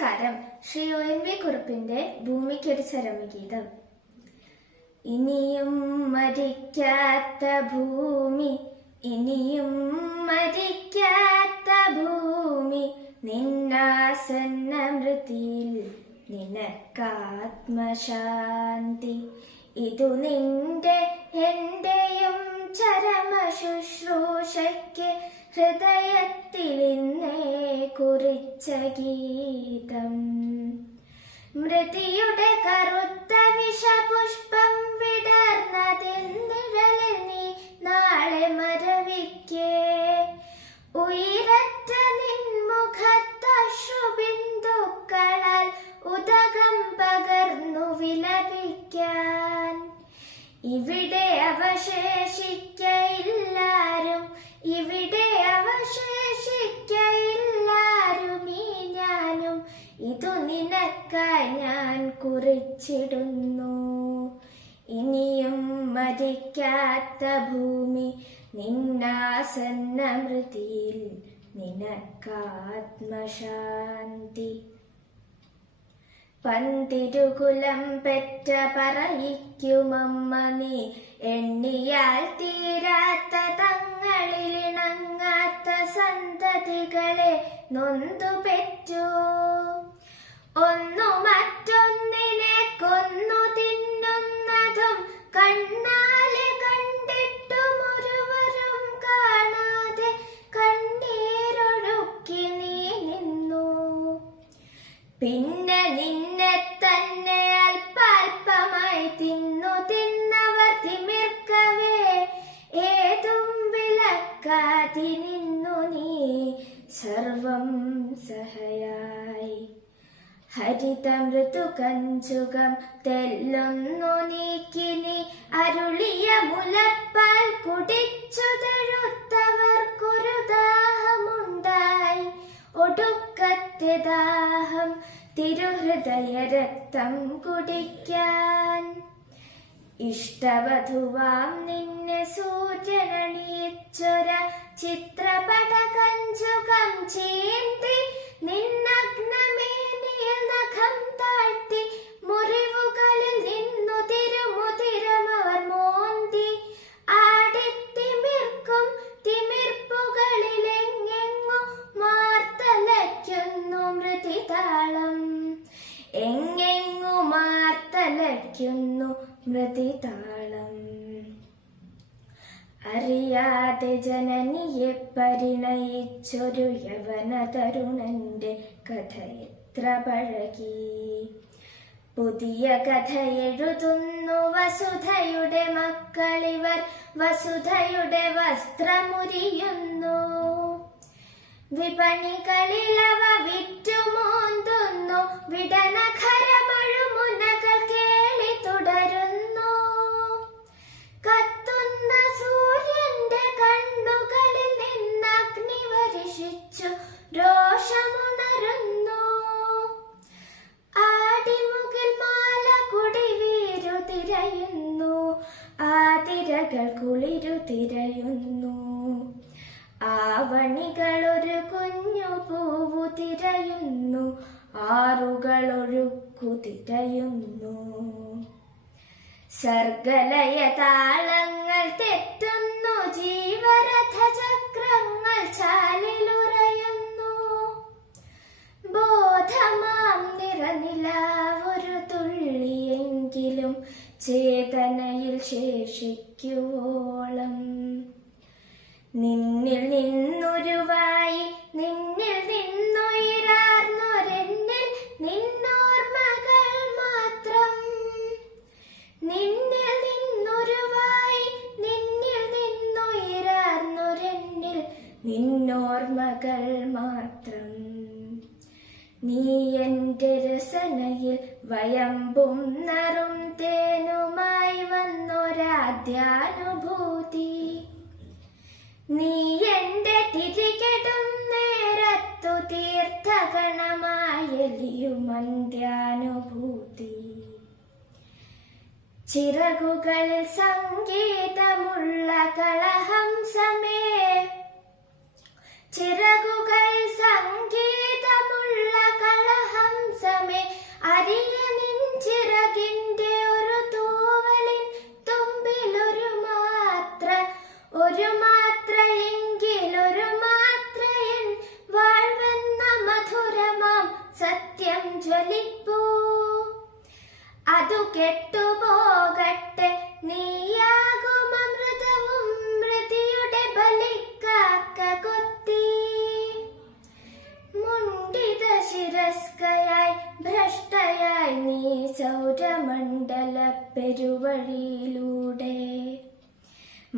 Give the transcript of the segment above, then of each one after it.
നമസ്കാരം. ശ്രീ ONV കുറുപ്പിന്റെ ഭൂമിക്കൊരു ചരമഗീതം. ഇനിയും മരിക്കാത്ത ഭൂമി, ഇനിയും മരിക്കാത്ത ഭൂമി, നിന്നാസന്ന മൃതിയിൽ നിനക്കാത്മശാന്തി. ഇതു നിന്റെ എന്റെയും ചരമ ശുശ്രൂഷയ്ക്ക് ഹൃദയത്തിലിന്നേ കുറിച്ച ഗീതം. മൃതിയുടെ കറുത്ത വിഷപുഷ്പം വിടർന്നതിൻ നിഴലിൽ നീ നാളെ മരവിക്കേ. ഉയരറ്റ നിൻമുഖത്തശ്രുബിന്ദുക്കളാൽ ഉദകം പകർന്നു വിലപിക്കാൻ. ഇവിടെ അവശേഷിക്കയില്ലാരും, ഇവിടെ അവശേഷിക്കയില്ലാരും, ഈ ഞാനും ഇതു നിനക്കായി ഞാൻ കുറിച്ചിടുന്നു. ഇനിയും മരിക്കാത്ത ഭൂമി, നിന്നാസന്ന മൃതിയിൽ നിനക്കാത്മശാന്തി. പന്തിരുകുലം പെറ്റ പറയിക്കുമമ്മ നീ, എണ്ണിയാൽ തീരാത്ത തങ്ങളിലിണങ്ങാത്ത സന്തതികളെ നൊന്തു പെറ്റു. ഒന്നു മറ്റൊന്നിനെ കൊന്നു തിന്നുന്നതും കണ്ണാലെ കണ്ടിട്ടും ഒരുവരും കാണാതെ കണ്ണീരൊഴുക്കി നീ നിന്നു. പിന്നെ നിന്നെ തന്നെ അല്പാൽപമായി തിന്നു തിന്നവർ തിമിർക്കവേ, ഏതും വിലക്കാതി നിന്നു നീ സർവം സഹയായി. ഹരിത മൃദു കഞ്ചുകം തെല്ലൊന്നു നീക്കി നീ അരുളിയ മുലപ്പാൽ കുടിച്ചു തെഴുത്തവർക്കൊരു ദാഹമുണ്ടായി. ഒടുക്കത്തെ ദാഹം തിരുഹൃദയ രക്തം കുടിക്കാൻ. ഇഷ്ടവധുവാം നിന്നെ സൂര്യനണിയിച്ചൊര ചിത്രപട കഞ്ചുകം ചീന്തി, നിന്നഗ്നമേനിയിൽ നഖം താഴ്ത്തി, മുറിവുകളിൽ നിന്നു തിരുമുതിരമവർ മോന്തി. ആടിത്തിമിർക്കും തിമിർപ്പുകളിലെങ്ങെങ്ങു മാർത്തലയ്ക്കുന്നു മൃതിതാളം, എങ്ങെങ്ങു മാർത്തലയ്ക്കുന്നു മൃതിതാളം. അറിയാതെ ജനനിയെ പരിണയിച്ചൊരു യവന തരുണന്റെ കഥ എത്ര പഴകി. പുതിയ കഥ എഴുതുന്നു വസുധയുടെ മക്കളിവർ, വസുധയുടെ വസ്ത്രമുരിയുന്നു. വിപണികളിലവ വിറ്റുമോന്തുന്നു, വിടനഖരമഴുമുനകൾ കേളി തുടരുന്നു. കത്തുന്ന സൂര്യന്റെ കണ്ണുകളിൽ നിന്ന് അഗ്നി വർഷിച്ചു രോഷമുണരുന്നു. ആടിമുകിൽ മാല കുടിവീരു തിരയുന്നു, ആതിരകൾ കുളിരു തിരയുന്നു. ആവണികളൊരു കുഞ്ഞു പൂവു തിരയുന്നു, ആറുകളൊഴുക്കു തിരയുന്നു. സർഗലയ താളങ്ങൾ തെറ്റുന്നു, ജീവരഥ ചക്രങ്ങൾ ചാലിലുറയുന്നു. ബോധമാം നിറനിലാവൊരു തുള്ളിയെങ്കിലും ചേതനയിൽ ശേഷിക്കുവോളം. നിന്നിൽ നിന്നുരുവായി, നിന്നിൽ നിന്നുയരാർന്നൊരെന്നിൽ നിന്നോർമ്മകൾ മാത്രം. നിന്നിൽ നിന്നുരുവായി, നിന്നിൽ നിന്നുയരാർന്നൊരെന്നിൽ നിന്നോർമ്മകൾ മാത്രം. നീ എന്റെ രസനയിൽ വയമ്പും നറും തേനുമായി വന്നൊരാദ്യാനുഭൂതി. നീ എന്റെ തിരികെടും നേരത്തു തീർത്ഥഗണമായലിയുമന്ത്യാനുഭൂതി. ചിറകുകളിൽ സംഗീതമുള്ള കളഹംസമേ, ചിറകുകളിൽ സംഗീതമുള്ള കളഹം ജ്വലിപ്പൂ. അതു കെട്ടുപോകട്ടെ നീയാകും അമൃതവും മൃതിയുടെ ബലിക്കാക്ക കൊത്തി. മുണ്ടിത ശിരസ്കയായി ഭ്രഷ്ടയായി നീ സൗരമണ്ഡല പെരുവഴിയിലൂടെ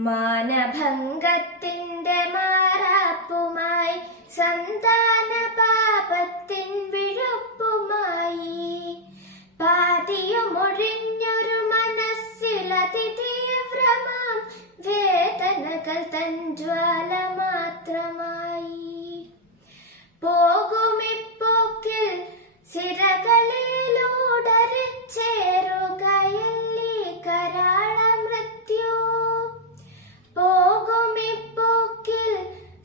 മാനഭംഗത്തിന്റെ മാറാപ്പുമായി സന്താന പാപത്തിൻ വിഴുപ്പുമായി പാതിയുമൊഴിഞ്ഞൊരു മനസ്സിലതിതീവ്രമാം വേദനകൾ തൻ ജ്വാല മാത്രമായി പോകുമിപ്പോക്കിൽ സിരകളിലൂടരിച്ചേറുകയല്ലീ കരാള മൃത്യു. പോകുമിപ്പോക്കിൽ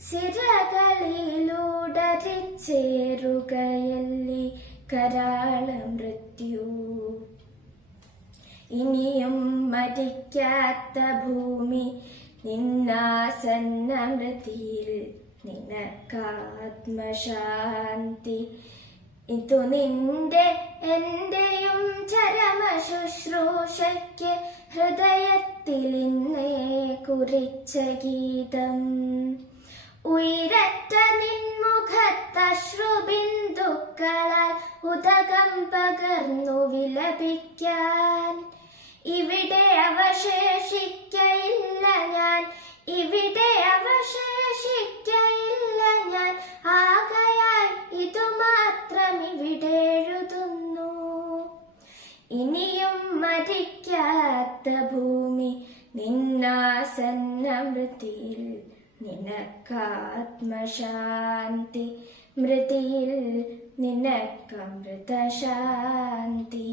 സിരകളിലൂടരിച്ചേറുകയല്ലീ കരാള മൃത്യു. ഇനിയും മരിക്കാത്ത ഭൂമി നിന്നാസന്ന മൃതിയിൽ നിനക്കാത്മശാന്തി. ഇതു നിന്റെ എന്റെയും ചരമ ശുശ്രൂഷയ്ക്ക് ഹൃദയത്തിലിന്നേ കുറിച്ച ഗീതം. ഉയരറ്റ നിൻമുഖത്തശ്രുബിന്ദുക്കളാൽ ഉദകം പകർന്നു വിലപിക്കാൻ ഇവിടെ അവശേഷിക്കയില്ല ഞാൻ, ഇവിടെ അവശേഷിക്കയില്ല ഞാൻ. ആകയാൽ ഇതുമാത്രം ഇവിടെ എഴുതുന്നു. ഇനിയും മരിക്കാത്ത ഭൂമി നിന്നാസന്ന മൃതിയിൽ നിനക്കാത്മശാന്തി. മൃതിയിൽ നിനക്കമൃതശാന്തി.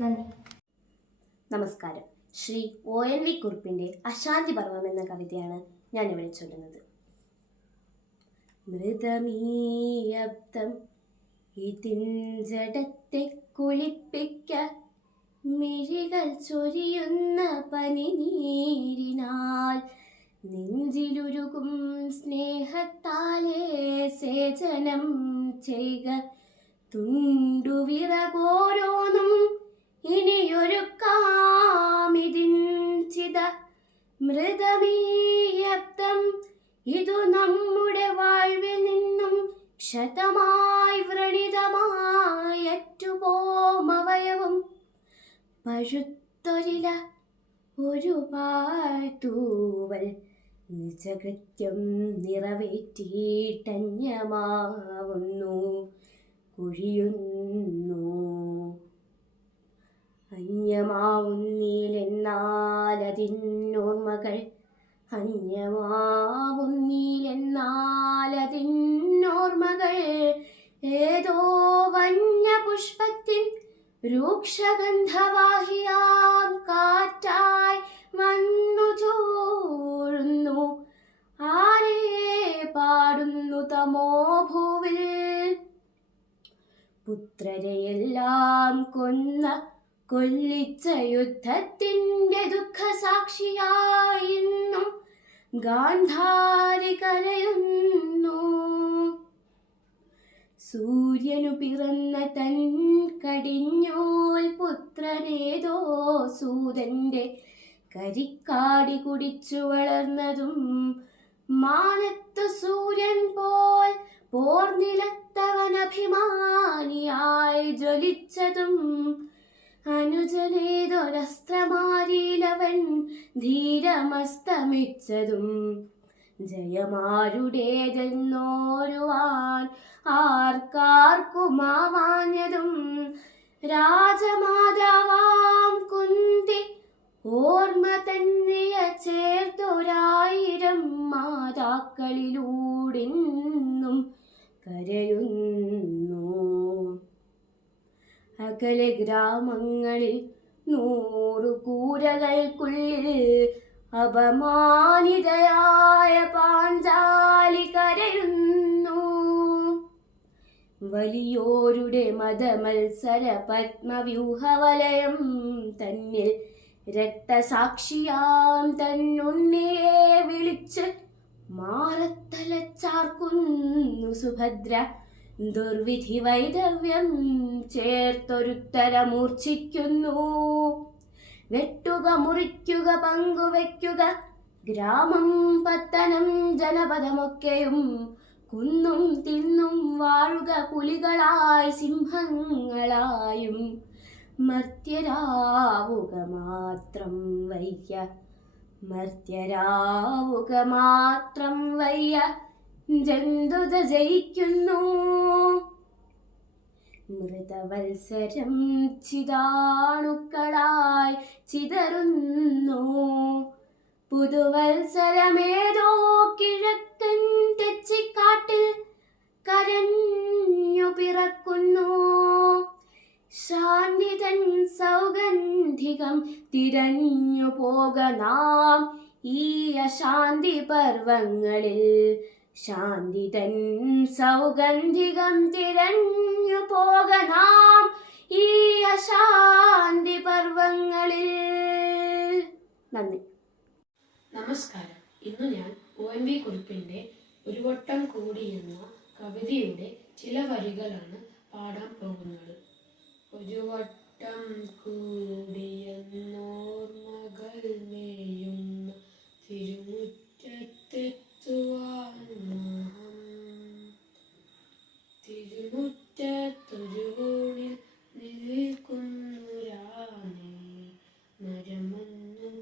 നന്ദി. നമസ്കാരം. ശ്രീ ONV കുറുപ്പിൻ്റെ അശാന്തി പർവം എന്ന കവിതയാണ് ഞാനിവിടെ ചൊല്ലുന്നത്. മൃതമീയബ്ദം ഇതിൻ ജഡത്തെ കുളിപ്പിക്ക മിഴികൾ ചൊരിയുന്ന പനിനീരിനാൽ നെഞ്ചിലുരുകും സ്നേഹത്താലേ സേചനം ചെയ്യുക തുണ്ടുവിറകോരോന്നും ഇനിയൊരുക്കാമിതിൻ ചിത. മൃതമീയബ്ദം ഇതു നമ്മുടെ വാഴ്വിൽ നിന്നും ക്ഷതമായി വ്രണിതമായറ്റുപോമവയവും പഴുത്തൊരില ഒരു പാഴ്ത്തൂവൽ നിജകൃത്യം നിറവേറ്റിയിട്ടന്യമാവുന്നു കുഴിയുന്നു. അന്യമാവുന്നീലെന്നാലതിന്നോർമ്മകൾ, അന്യമാവുന്നീലെന്നാലതിന്നോർമ്മകൾ ഏതോ വന്യപുഷ്പത്തിൻ രൂക്ഷഗന്ധവാഹിയാം കാറ്റായി വന്നു ചോഴുന്നു. ആരേ പാടുന്നു തമോഭൂവിൽ പുത്രരെയെല്ലാം കൊന്ന കൊല്ലിച്ച യുദ്ധത്തിൻ്റെ ദുഃഖസാക്ഷിയായിന്നും ഗാന്ധാരി കരയുന്നു. സൂര്യനു പിറന്ന തൻ കടിഞ്ഞോൽ പുത്രനേതോ സൂതന്റെ കരിക്കാടി കുടിച്ചു വളർന്നതും മാനത്ത് സൂര്യൻ പോൽ പോർനിലത്തവനഭിമാനിയായി ജ്വലിച്ചതും അനുജനേതൊരസ്ത്രമാരിയിലവൻ ധീരമസ്തമിച്ചതും ജയമാരുടേതെന്നോരുവാൻ ആർക്കാർക്കുമാവാഞ്ഞതും രാജമാതാവാം കുന്തി ഓർമ്മ തന്നെയ ചേർത്തൊരായിരം മാതാക്കളിലൂടെന്നും കരയുന്നു. അകലെ ഗ്രാമങ്ങളിൽ 100 കൂരകൾക്കുള്ളിൽ അപമാനിതയായ പാഞ്ചാലി കരയുന്നു. വലിയോരുടെ മതമത്സര പത്മവ്യൂഹവലയം തന്നിൽ രക്തസാക്ഷിയാം തന്നുണ്ണിയെ വിളിച്ച് മാറത്തലച്ചാർക്കുന്നു സുഭദ്ര. ദുർവിധി വൈദവ്യം ചേർത്തൊരുത്തരമൂർച്ഛിക്കുന്നു. വെട്ടുക, മുറിക്കുക, പങ്കുവയ്ക്കുക, ഗ്രാമം പത്തനം ജനപദമൊക്കെയും കുന്നും തിന്നും വാഴുക പുലികളായി സിംഹങ്ങളായും. മർത്യരാവുക മാത്രം വയ്യ, മർത്യരാവുക മാത്രം വയ്യ, ജന്തുത ജയിക്കുന്നു. മൃതവത്സരം ചിതാണുക്കളായി ചിതറുന്നു. പുതുവത്സരമേതോ കിഴക്കൻ തെച്ചിക്കാട്ടിൽ കരഞ്ഞു പിറക്കുന്നു. ശാന്തിതൻ സൗഗന്ധികം തിരഞ്ഞു പോക നാം ഈ അശാന്തി പർവങ്ങളിൽ. ശാന്തിതൻ സൗഗന്ധികം തിരഞ്ഞു പോക നാം ഈ അശാന്തി പർവങ്ങളിൽ. നന്ദി. നമസ്കാരം. ഇന്ന് ഞാൻ ONV കുറുപ്പിന്റെ ഒരു വട്ടം കൂടി എന്ന കവിതയുടെ ചില വരികളാണ് പാടാൻ പോകുന്നത്. ഒരു വട്ടം കൂടിയെന്നോർമകൾ മേയുന്ന തിരുമുറ്റത്തെത്തുവാൻ മോഹം. തിരുമുറ്റത്തൊരു കോണിൽ നിൽക്കുന്നു രാണി, മരമന്നു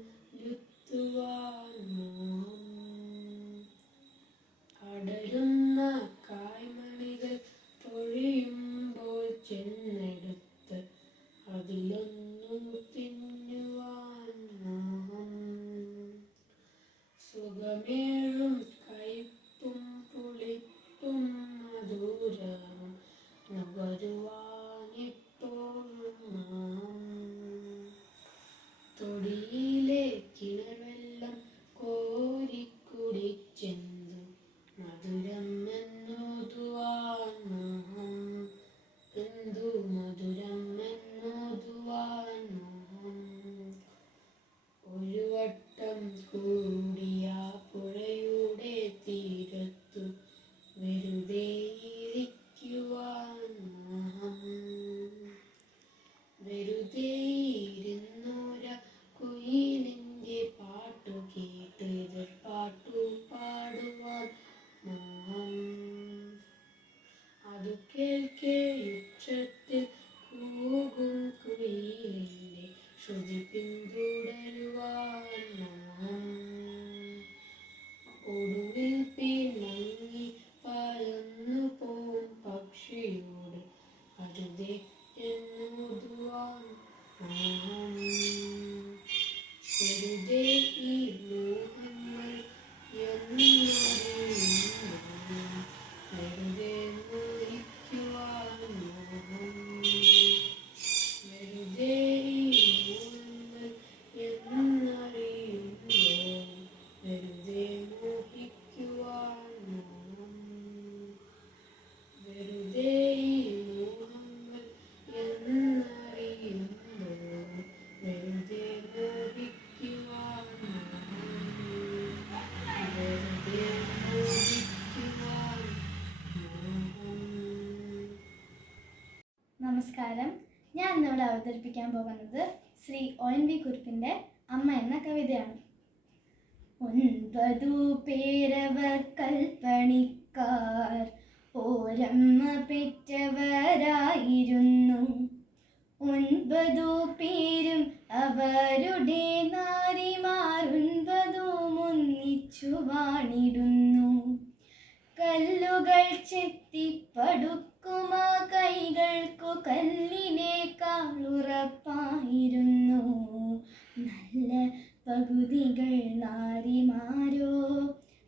ലുത്തുവാൻ മോഹം. അടരുന്ന കായ്മണികൾ പൊഴിയുമ്പോൾ ചെന്നെടുത്ത് അതിലൊന്നു തിന്നുവാൻ മോഹം. സുഖമേഴും കയ്പും പുളിപ്പും മധുരവും നുകരുവാനിപ്പോഴും മോഹം. തൊടിയിലെ കിണർവെള്ളം കോരിക്കുടിച്ചെന്തു മധുരം എന്നോതുവാൻ മോഹം. എന്തു മധുരം എന്നോതുവാൻ മോഹം. ഒരു വട്ടം കൂടിയ പുഴയുടെ തീരത്തു വെറുതെ ഇരിക്കുവാൻ മോഹം. വെറുതെ ഇരുന്നോര കുയിലിന്റെ പാട്ടു കേട്ട് പാട്ടു പാടുവാൻ മോഹം. അതു കേൾക്കെ ഉച്ചത്തിൽ കൂകും കുയിലിന്റെ ശ്രുതി പിന്തുടരുവാൻ മോഹം. ഒടുവിൽ പിണങ്ങി പറന്നു പോം പക്ഷിയോട് അരുതേ എന്നോതുവാൻ മോഹം. വെറുതെ ഈ മോഹങ്ങൾ എന്നറിയുന്നു, വെറുതെ മോഹിക്കുവാൻ മോഹം. വെറുതെ ഈ മോഹങ്ങൾ എന്നറിയുന്നു, വെറുതെ മോഹിക്കുവാൻ മോഹം. വെറുതെ ഈ മോഹങ്ങൾ എന്നറിയുന്നു, വെറുതെ മോഹിക്കുവാൻ മോഹം. വെറുതെ മോഹിക്കുവാൻ മോഹം. നമസ്കാരം. ഞാൻ ഇന്നിവിടെ അവതരിപ്പിക്കാൻ പോകുന്നത് ശ്രീ ONV കുറുപ്പിന്റെ അമ്മ എന്ന കവിതയാണ്. 9 പേരവർ കൽപ്പണിക്കാർ ഓരമ്മ പെറ്റവരായിരുന്നു. 9 പേരും അവരുടെ നാരിമാർ 9 ഒന്നിച്ചു വാണിടുന്നു. കല്ലുകൾ ചെത്തിപ്പടുക്കുമാ കൈകൾക്കു കല്ലിനേക്കാളുറപ്പായിരുന്നു. നല്ല പകുതികൾ നാരിമാരോ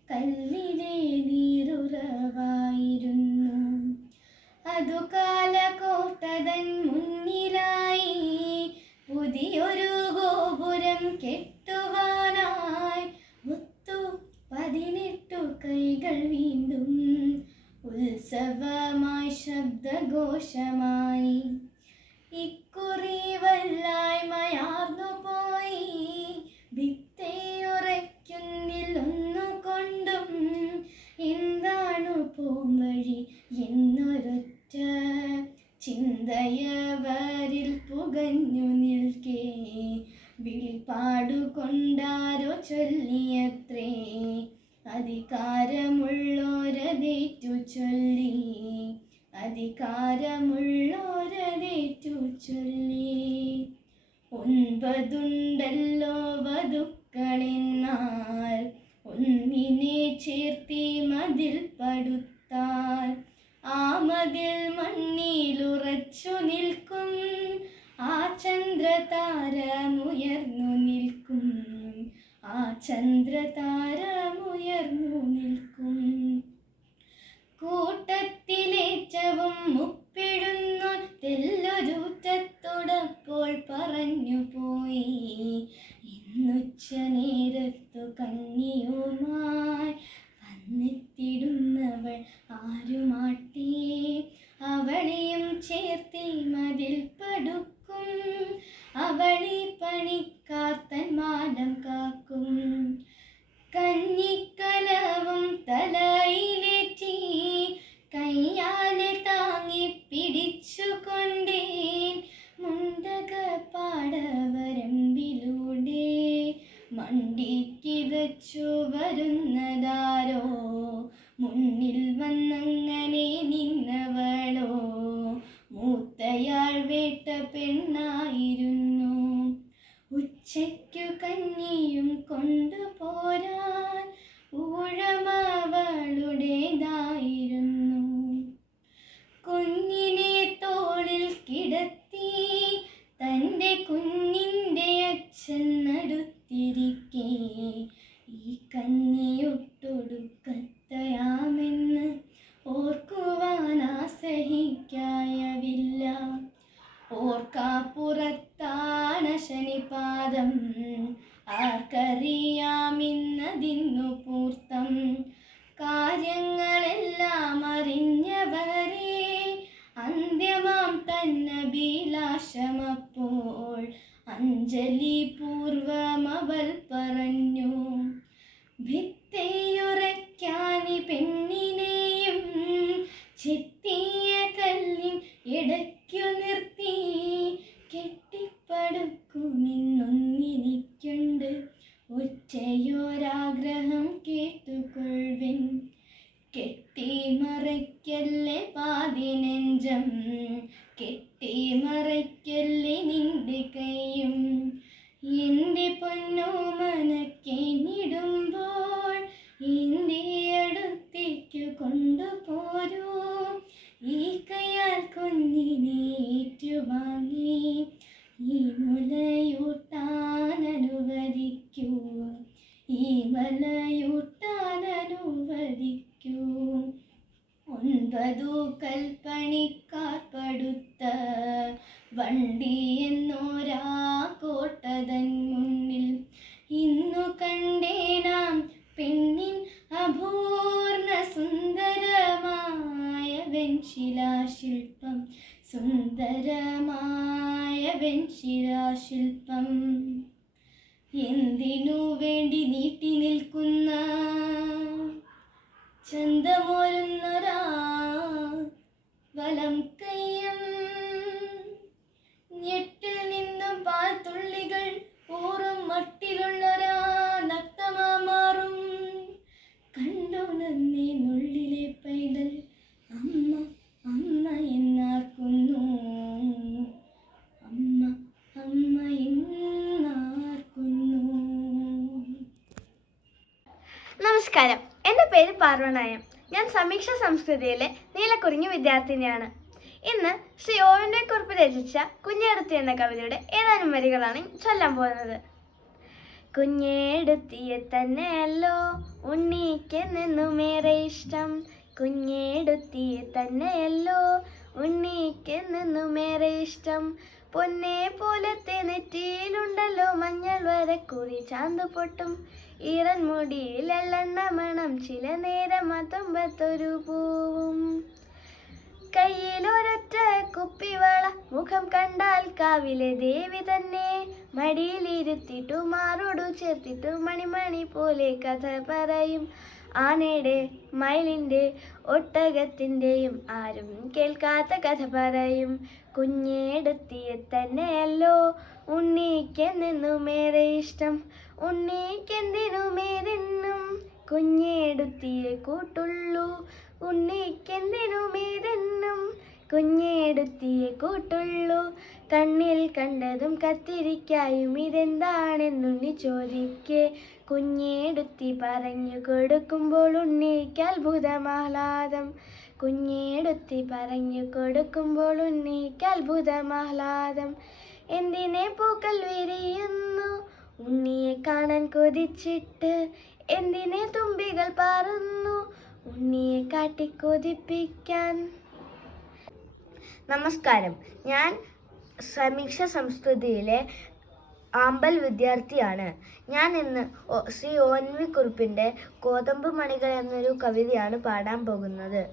കല്ലിലെ നീരുറവായിരുന്നു. അതു കാലകോട്ടതൻ മുന്നിലായി പുതിയൊരു ഗോപുരം കെട്ടുവാനായി 18 കൈകൾ വീണ്ടും ഉത്സവമായി ശബ്ദഘോഷമായി. ഇക്കുറി വല്ലായ്മയാർന്നു പോയി, ഭിത്തയുറയ്ക്കുന്നില്ലൊന്നുകൊണ്ടും. എന്താണു പോംവഴി എന്നൊരു ചിന്തയവരിൽ പുകഞ്ഞു നിൽക്കേ വിളിപ്പാടുകൊണ്ടാരോ ചൊല്ലിയത്രേ അധികാരമുള്ളോരതേറ്റു ചൊല്ലി അധികാരമുള്ളോരതേറ്റു ചൊല്ലി 9 വധുക്കളെന്നാൽ ഒന്നിനെ ചേർത്തി മതിൽ പടുത്താൽ ആ മതിൽ മണ്ണിലുറച്ചു നിൽക്കും ആ ചന്ദ്രതാരമുയർന്നു നിൽക്കും ആ ചന്ദ്രതാരമുയർന്നു നിൽക്കും കൂട്ടത്തിലേറ്റവും മുപ്പിടുന്നു തെല്ലൊരുറ്റത്തോടപ്പോൾ പറഞ്ഞു പോയി ഇന്നുച്ച നേരത്തു കന്നിയുമായി വന്നെത്തിടുന്നവൾ ആരുമാട്ടി അവളെയും ചേർത്തി മതിൽ പടുക്കും അവളെ പണിക്കാർ തൻ മാനം കാക്കും കഞ്ഞിക്കലവും തലയിലേറ്റി കയ്യാലെ താങ്ങി പിടിച്ചുകൊണ്ടേൻ മുണ്ടക പാടവരമ്പിലൂടെ മണ്ടി കിതച്ചു വരുന്നതാരോ മുന്നിൽ വന്നങ്ങനെ നിന്നവളോ മൂത്തയാൾ വേട്ട പെണ്ണായിരുന്നു ഉച്ചയ്ക്കു കഞ്ഞിയും കൊണ്ടുപോരാൻ ഊഴമവളുടേതായിരുന്നു കുഞ്ഞിനെ തോളിൽ കിടത്തി തൻ്റെ കുഞ്ഞിൻ്റെ അച്ഛൻ നടുത്തിരിക്കെ ഈ കഞ്ഞിയൊട്ടൊടുക്കത്തയാമെന്ന് ഓർക്കുവാൻ ആസഹിക്കായവില്ല ഓർക്കാപ്പുറത്താണ് ശനിപാദം ആർക്കറിയാമിന്നതിന്നു പൂർത്തം കാര്യങ്ങളെല്ലാം അറിഞ്ഞവരെ അന്ത്യമാം തന്നഭിലാഷമപ്പോൾ അഞ്ജലി പൂർവമവൾ പറഞ്ഞു ഭിത്തയുറയ്ക്കാനി പെണ്ണിനെയും ചെത്തിയ കല്ലിൻ ഇടയ്ക്കു നിർത്തി കെട്ടിപ്പടുക്കുമെന്നൊന്നിനിക്കുണ്ട് ഒറ്റയൊരാഗ്രഹം കേട്ടുകൊള്ളുവിൻ കെട്ടിമറയ്ക്കല്ലേ പാതിനെഞ്ചം കെട്ടിമറയ്ക്കല്ലേ നിന്റെ കൈയും എൻ്റെ പൊന്നോമനക്കെന്നിടുമ്പോൾ എൻ്റെ അടുത്തേക്കു കൊണ്ടുപോരൂ ഈ കയ്യാൽ കുഞ്ഞിനെ ഏറ്റുവാങ്ങി ഈ മുലയൂട്ടാൻ അനുവദിക്കൂ ഈ മലയൂട്ടാൻ അനുവദിക്കൂ 9 കൽപ്പണിക്കാർ പടുത്ത വണ്ടി എന്നോരാ കോട്ടതൻ മുന്നിൽ ഇന്നു കണ്ടേ നാം പെണ്ണിൻ അപൂർണ സുന്ദരമായ വെൺശിലാശില്പം സുന്ദരമായ വെൺശിലാശില്പം എന്തിനു വേണ്ടി നീട്ടി നിൽക്കുന്ന ചന്തമൊരുന്നൊരാ വലം കയ്യം ഞെട്ടിൽ നിന്നും പാൽത്തുള്ളികൾ ഊറും മട്ടിലുള്ളൊരാ നക്തമാറും കണ്ടുണർന്നേ നുള്ളിലെ പൈതൽ അമ്മ അമ്മ എന്നാർക്കുന്നു അമ്മ അമ്മ എന്നാർക്കുന്നു. നമസ്കാരം, എൻ്റെ പേര് പാർവണായം. ഞാൻ സമീക്ഷ സംസ്കൃതിയിലെ നീലക്കുറിഞ്ഞി വിദ്യാർത്ഥിനിയാണ്. ഇന്ന് ശ്രീ ONV കുറുപ്പ് രചിച്ച കുഞ്ഞേടുത്തി എന്ന കവിതയുടെ ഏതാനും വരികളാണ് ചൊല്ലാൻ പോകുന്നത്. കുഞ്ഞേടുത്തിയെ തന്നെയല്ലോ ഉണ്ണിക്കെന്നെന്നുമേറെ ഇഷ്ടം, കുഞ്ഞേടുത്തിയെ തന്നെയല്ലോ ഉണ്ണിക്കെന്നെന്നുമേറെ ഇഷ്ടം. പൊന്നെ പോലത്തെ നെറ്റിയിലുണ്ടല്ലോ മഞ്ഞൾ വരക്കുറി ചാന്തുപൊട്ടും, ഈറൻ മുടിയിൽ എള്ളെണ്ണ മണം ചില നേരം അതുമ്പത്തൊരു പൂവും. കയ്യിലൊരൊറ്റ കുപ്പിവള മുഖം കണ്ടാൽ കാവിലെ ദേവി തന്നെ, മടിയിലിരുത്തിട്ടു മാറോടു ചേർത്തിട്ടു മണിമണി പോലെ കഥ പറയും. ആനയുടെ മയിലിൻ്റെ ഒട്ടകത്തിൻ്റെയും ആരും കേൾക്കാത്ത കഥ പറയും. കുഞ്ഞേടുത്തിയെ തന്നെയല്ലോ ഉണ്ണിക്കെന്നെന്നുമേറെ ഇഷ്ടം. ഉണ്ണിക്കെന്തിനുമേതെന്നും കുഞ്ഞേടുത്തിയെ കൂട്ടുള്ളൂ. ഉണ്ണിക്കെന്തിനുമേതെന്നും കുഞ്ഞേടുത്തിയെ കൂട്ടുള്ളൂ. കണ്ണിൽ കണ്ടതും കത്തിരിക്കായും ഇതെന്താണെന്നുണ്ണി ചോദിക്കെ. കുഞ്ഞേടുത്തി പറഞ്ഞു കൊടുക്കുമ്പോൾ ഉണ്ണിക്ക് അത്ഭുതമാഹ്ലാദം. കുഞ്ഞേടുത്തി പറഞ്ഞു കൊടുക്കുമ്പോൾ ഉണ്ണിക്ക് അത്ഭുതമാഹ്ലാദം. എന്തിനെ പൂക്കൾ വിരിയുന്നു ഉണ്ണിയെ കാണാൻ കൊതിച്ചിട്ട്. എന്തിനെ തുമ്പികൾ പാറുന്നു ഉണ്ണിയെ കാട്ടിക്കൊതിപ്പിക്കാൻ. നമസ്കാരം, ഞാൻ സമീക്ഷ സംസ്കൃതിയിലെ ആമ്പൽ വിദ്യാർത്ഥിയാണ്. ഞാൻ ഇന്ന് ശ്രീ ONV കുറുപ്പിൻ്റെ കോതമ്പ് മണികൾ എന്നൊരു കവിതയാണ് പാടാൻ പോകുന്നത്.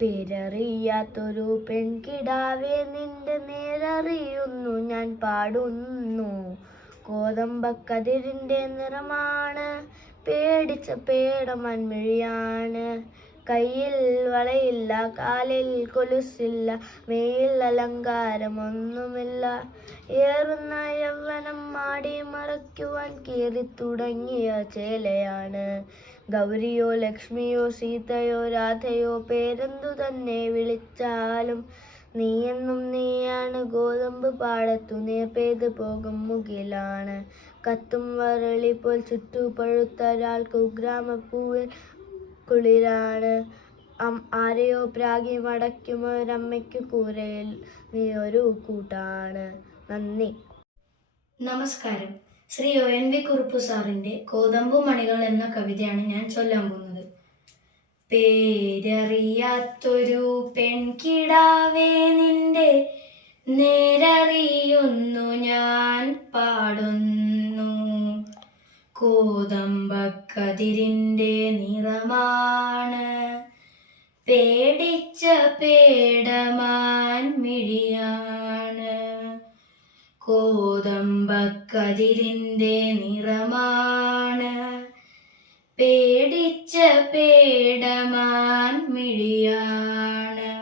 പേരറിയാത്തൊരു പെൺകിടാവേ നിന്റെ നേരറിയുന്നു ഞാൻ പാടുന്നു. കോതമ്പക്കതിരിൻ്റെ നിറമാണ്, പേടിച്ച പേടമൺമിഴിയാണ്. കയ്യിൽ വളയില്ല, കാലിൽ കൊലുസില്ല, മേയിൽ അലങ്കാരമൊന്നുമില്ല. ഏറുന്ന യൗവനം മാടി മറയ്ക്കുവാൻ കീറി തുടങ്ങിയ ചേലയാണ്. ഗൗരിയോ ലക്ഷ്മിയോ സീതയോ രാധയോ പേരെന്തു തന്നെ വിളിച്ചാലും നീയെന്നും നീയാണ്. ഗോതമ്പ് പാടത്തു നീർപ്പെയ്ത് പോകും മുകിലാണ്. കത്തും വരളി പോൽ ചുറ്റുപഴുത്തൊരാൾ കുഗ്രാമപ്പൂവിൽ കുളിരാണ്. ആരെയോ പ്രാഗി മടയ്ക്കുമൊരമ്മയ്ക്ക് കൂരയിൽ നീ ഒരു കൂട്ടാണ്. നന്ദി. നമസ്കാരം. ശ്രീ ONV കുറുപ്പ് സാറിൻ്റെ കോതമ്പു മണികൾ എന്ന കവിതയാണ് ഞാൻ ചൊല്ലാൻ പോകുന്നത്. പേരറിയാത്തൊരു പെൺകിടാവേ നിന്റെ നേരറിയുന്നു ഞാൻ പാടുന്നു. കോതമ്പക്കതിരിൻ്റെ നിറമാണ്, പേടിച്ച പേടമാൻ മിഴിയാണ്. കോതമ്പക്കതിരിൻ്റെ നിറമാണ്, പേടിച്ച പേടമാൻ മിഴിയാണ്.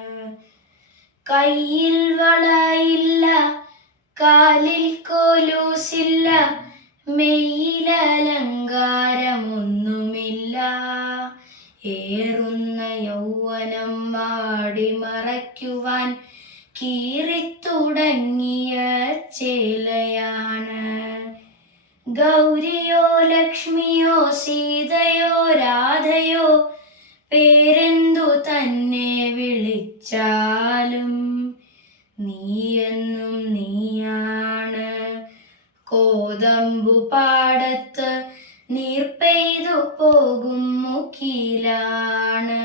കയ്യിൽ വളയില്ല, കാലിൽ കൊലൂസില്ല, മെയ്യിലലങ്കാരമൊന്നുമില്ല. ഏറുന്ന യൗവനം വാടി മറയ്ക്കുവാൻ കീറിത്തുടങ്ങിയ ചേലയാണ്. ഗൗരിയോ ലക്ഷ്മിയോ സീതയോ രാധയോ പേരെന്തു തന്നെ വിളിച്ചാലും നീയെന്നും നീയാണ്. കോതമ്പു പാടത്ത് നീർപ്പെയ്തു പോകും മുകിലാണ്.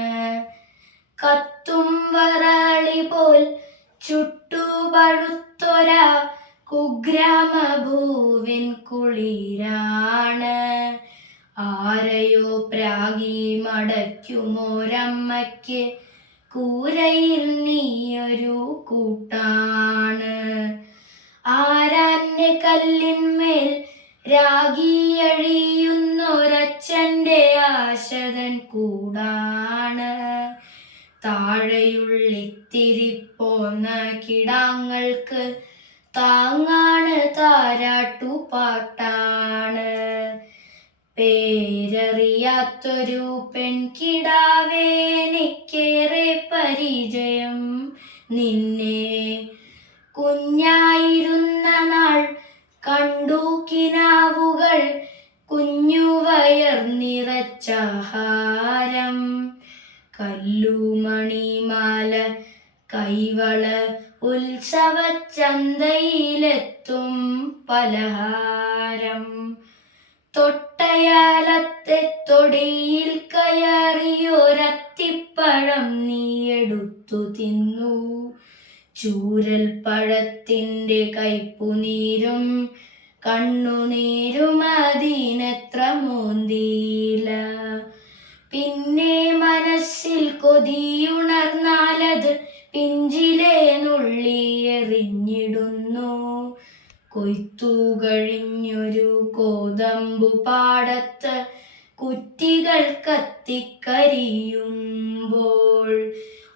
കത്തും വരളി പോൽ ചുട്ടുപഴുത്തൊര കുഗ്രാമഭൂവിൻ കുളിരാണ്. ആരെയോ പ്രാഗി മടയ്ക്കുമൊരമ്മയ്ക്ക് കൂരയിൽ നീയൊരു കൂട്ടാണ്. ആരാന്റെ കല്ലിന്മേൽ രാഗിയഴിയുന്നൊരച്ഛൻ്റെ ആശതൻ കൂടാണ്. താഴെയുള്ളിത്തിരി പോന്ന കിടാങ്ങൾക്ക് താങ്ങാണ് താരാട്ടുപാട്ടാണ്. പേരറിയാത്തൊരു പെൺകിടാവേ എനിക്കേറെ പരിചയം നിന്നെ. കുഞ്ഞായിരുന്ന നാൾ കണ്ടു കിനാവുകൾ, കുഞ്ഞുവയർ നിറച്ചാഹാരം. കല്ലുമണിമാല കൈവള ഉത്സവച്ചന്തയിലെത്തും പലഹാരം. തൊട്ടയാലത്തെ തൊടിയിൽ കയറിയൊരത്തിപ്പഴം നീയെടുത്തു തിന്നു. ചൂരൽ പഴത്തിൻ്റെ കയ്പുനീരും കണ്ണുനീരും അതിനെത്ര മോന്തിയില്ല. പിന്നെ മനസ്സിൽ കൊതിയുണർന്നാലത് പിഞ്ചിലെ നുള്ളി എറിഞ്ഞിടുന്നു. കൊയ്ത്തു കഴിഞ്ഞൊരു കോതമ്പു പാടത്ത് കുറ്റികൾ കത്തിക്കരിയുമ്പോൾ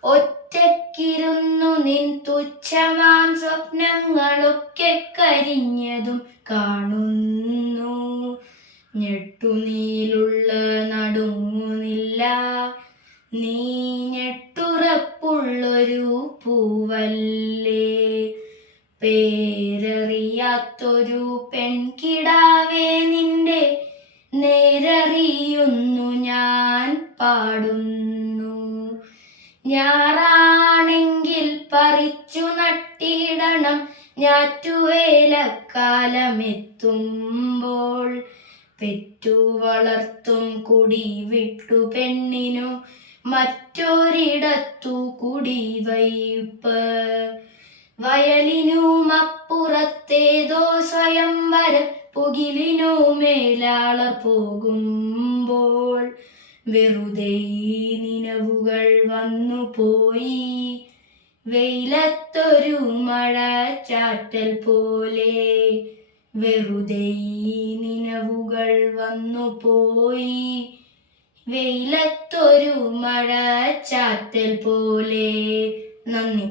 ഒറ്റക്കിരുന്നു നിൻ തുച്ഛമാം സ്വപ്നങ്ങളൊക്കെ കരിഞ്ഞതും കാണുന്നു. ഞെട്ടുനീലുള്ള നടുങ്ങുന്നില്ല, നീ ഞെട്ടുറപ്പുള്ളൊരു പൂവല്ലേ. പേരറിയാത്തൊരു പെൺകിടാവേ, നിന്റെ നേരറിയുന്നു ഞാൻ പാടുന്നു. ഞാറാണെങ്കിൽ പറിച്ചു നട്ടിടണം, ഞാറ്റുവേലക്കാലമെത്തുമ്പോൾ. പെറ്റു വളർത്തും കുടി വിട്ടു പെണ്ണിനു മറ്റൊരിടത്തു കുടിവയ്പ്. വയലിനുമപ്പുറത്തേതോ സ്വയംവര പുകിലിനു മേലാളർ പോകുമ്പോൾ. വെറുതെ നിനവുകൾ വന്നുപോയി, വെയിലത്തൊരു മഴച്ചാറ്റൽ പോലെ. വെറുതെ നിനവുകൾ വന്നുപോയി, വെയിലത്തൊരു മഴച്ചാറ്റൽ പോലെ. നന്ദി.